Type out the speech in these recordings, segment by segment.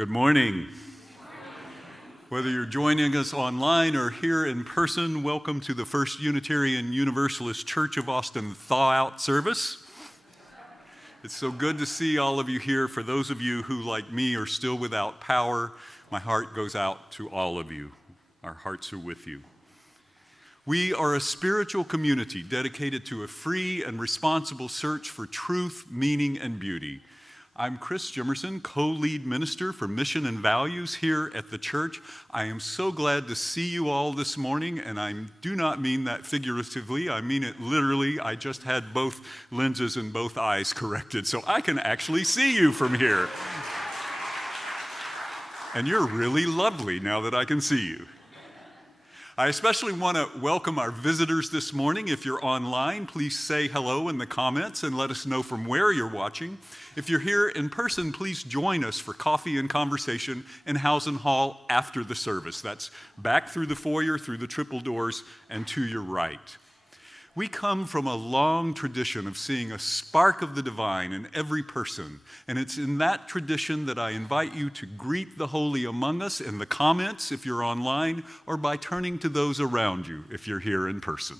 Good morning. Whether you're joining us online or here in person, welcome to the First Unitarian Universalist Church of Austin Thaw-Out service. It's so good to see all of you here. For those of you who, like me, are still without power, my heart goes out to all of you. Our hearts are with you. We are a spiritual community dedicated to a free and responsible search for truth, meaning, and beauty. I'm Chris Jimerson, co-lead minister for mission and values here at the church. I am so glad to see you all this morning, and I do not mean that figuratively. I mean it literally. I just had both lenses and both eyes corrected, so I can actually see you from here. And you're really lovely now that I can see you. I especially want to welcome our visitors this morning. If you're online, please say hello in the comments and let us know from where you're watching. If you're here in person, please join us for coffee and conversation in Housen Hall after the service. That's back through the foyer, through the triple doors, and to your right. We come from a long tradition of seeing a spark of the divine in every person, and it's in that tradition that I invite you to greet the holy among us in the comments if you're online, or by turning to those around you if you're here in person.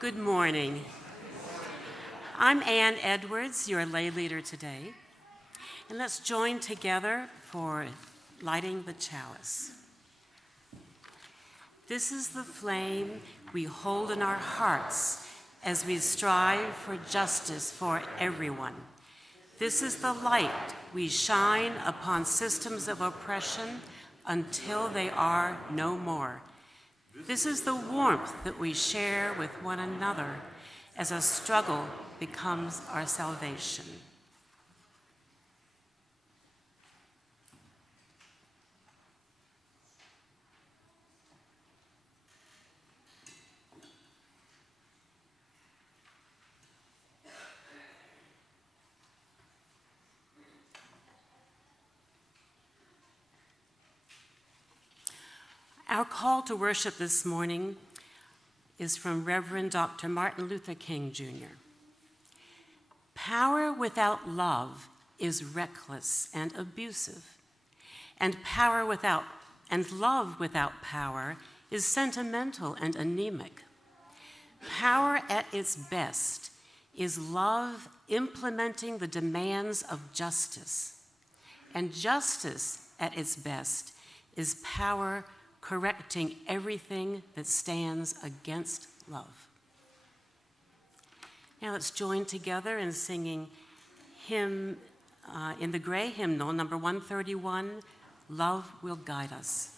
Good morning. I'm Ann Edwards, your lay leader today, and let's join together for lighting the chalice. This is the flame we hold in our hearts as we strive for justice for everyone. This is the light we shine upon systems of oppression until they are no more. This is the warmth that we share with one another as a struggle becomes our salvation. Our call to worship this morning is from Reverend Dr. Martin Luther King, Jr. Power without love is reckless and abusive. And love without power is sentimental and anemic. Power at its best is love implementing the demands of justice. And justice at its best is power correcting everything that stands against love. Now let's join together in singing hymn in the gray hymnal, number 131, Love Will Guide Us.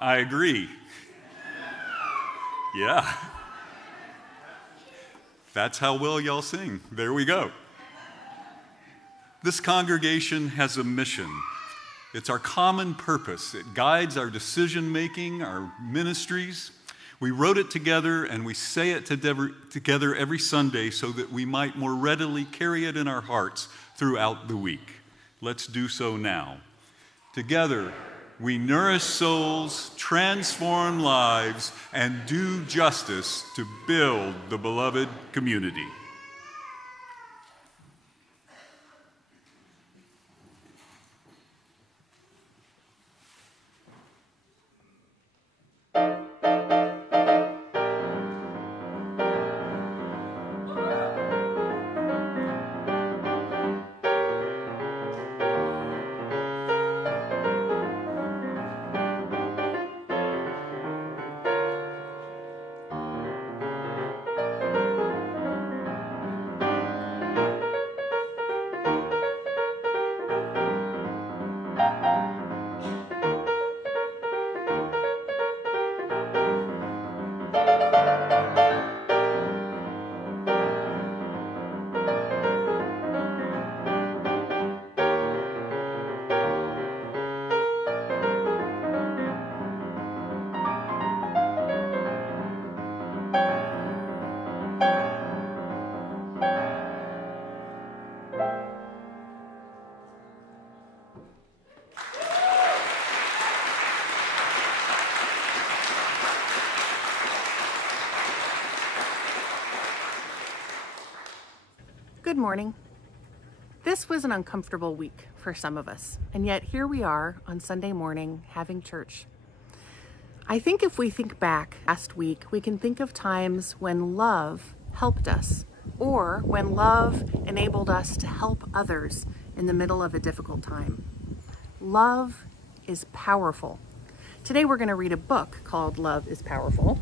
I agree. Yeah. That's how well y'all sing. There we go. This congregation has a mission. It's our common purpose. It guides our decision-making, our ministries. We wrote it together and we say it together every Sunday so that we might more readily carry it in our hearts throughout the week. Let's do so now. Together, we nourish souls, transform lives, and do justice to build the beloved community. Good morning. This was an uncomfortable week for some of us, and yet here we are on Sunday morning having church. I think if we think back last week, we can think of times when love helped us, or when love enabled us to help others in the middle of a difficult time. Love is powerful. Today we're going to read a book called Love is Powerful.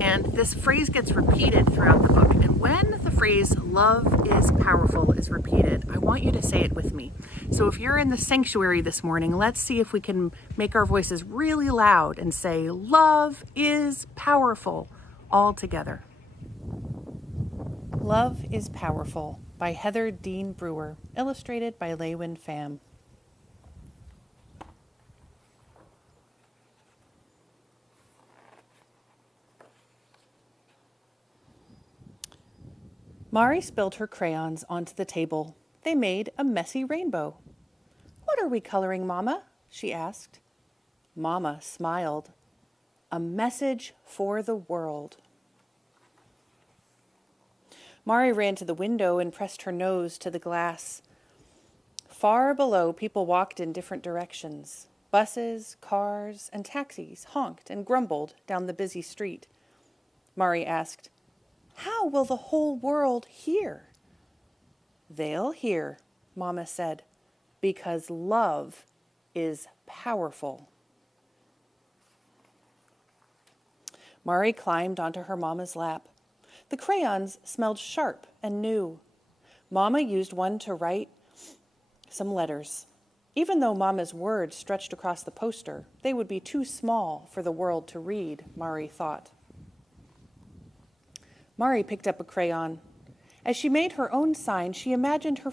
And this phrase gets repeated throughout the book. And when the phrase love is powerful is repeated, I want you to say it with me. So if you're in the sanctuary this morning, let's see if we can make our voices really loud and say, love is powerful, all together. Love is Powerful by Heather Dean Brewer, illustrated by Laywin Pham. Mari spilled her crayons onto the table. They made a messy rainbow. "What are we coloring, Mama?" she asked. Mama smiled. "A message for the world." Mari ran to the window and pressed her nose to the glass. Far below, people walked in different directions. Buses, cars, and taxis honked and grumbled down the busy street. Mari asked, "How will the whole world hear?" "They'll hear," Mama said, "because love is powerful." Mari climbed onto her Mama's lap. The crayons smelled sharp and new. Mama used one to write some letters. Even though Mama's words stretched across the poster, they would be too small for the world to read, Mari thought. Mari picked up a crayon. As she made her own sign, she imagined her